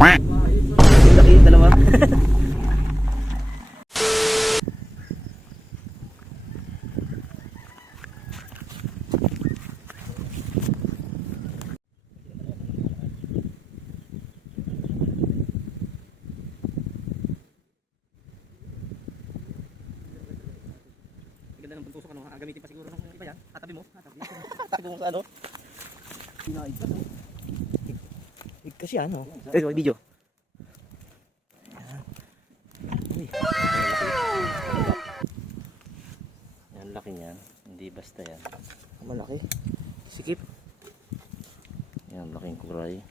Laki yung dalawa. Ganda ng puntusok ano, ah, gamitin pa siguro ng iba yan. Tatabi mo. Tatabi. Tatabi mo sa ano. Pinaid ka. Higkas yan, oh. Eh, may video. Yan, laki niyan. Hindi basta yan. Malaki. Sikip. Yan, laking kuray.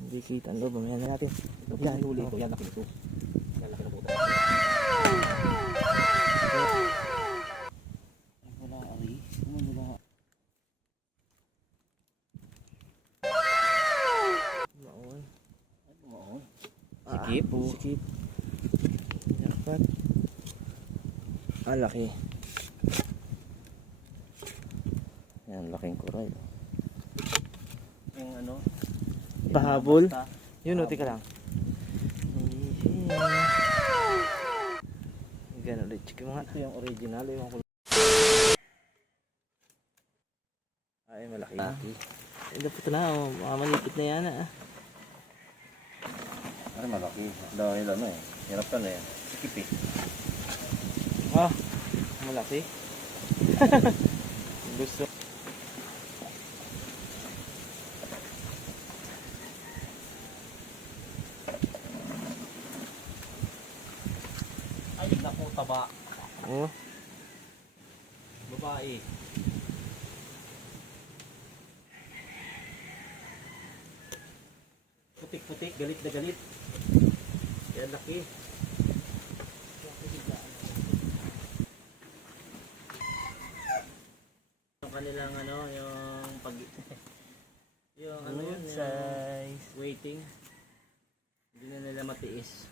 Hindi kita ang loob. Mamaya na natin. Yan, huli ko. Yan, laki nito. Yan, laki ng puta. Sikip, oh. Sikip. Dapat. Ah, laki. Yan, laking kuray. Yung ano? Pahabol? Yun, o, tika lang. Ganun ulit. Chikin mo nga. Ito yung original. Yung kulay. Ay, malaki. Laki. Ay, dapat na. Oh. Mga malipit na yan. Ah. Ay, malaki. Dahil ano eh. Hirap ka na yan. Sikip eh. Ah, malaki. Gusto. Ay, naku, taba. Oh, Babae. Putik-putik, galit na galit. Yan, laki. Yung kanilang ano, yung pag... yung ano yun, size. waiting. Hindi na nila matiis.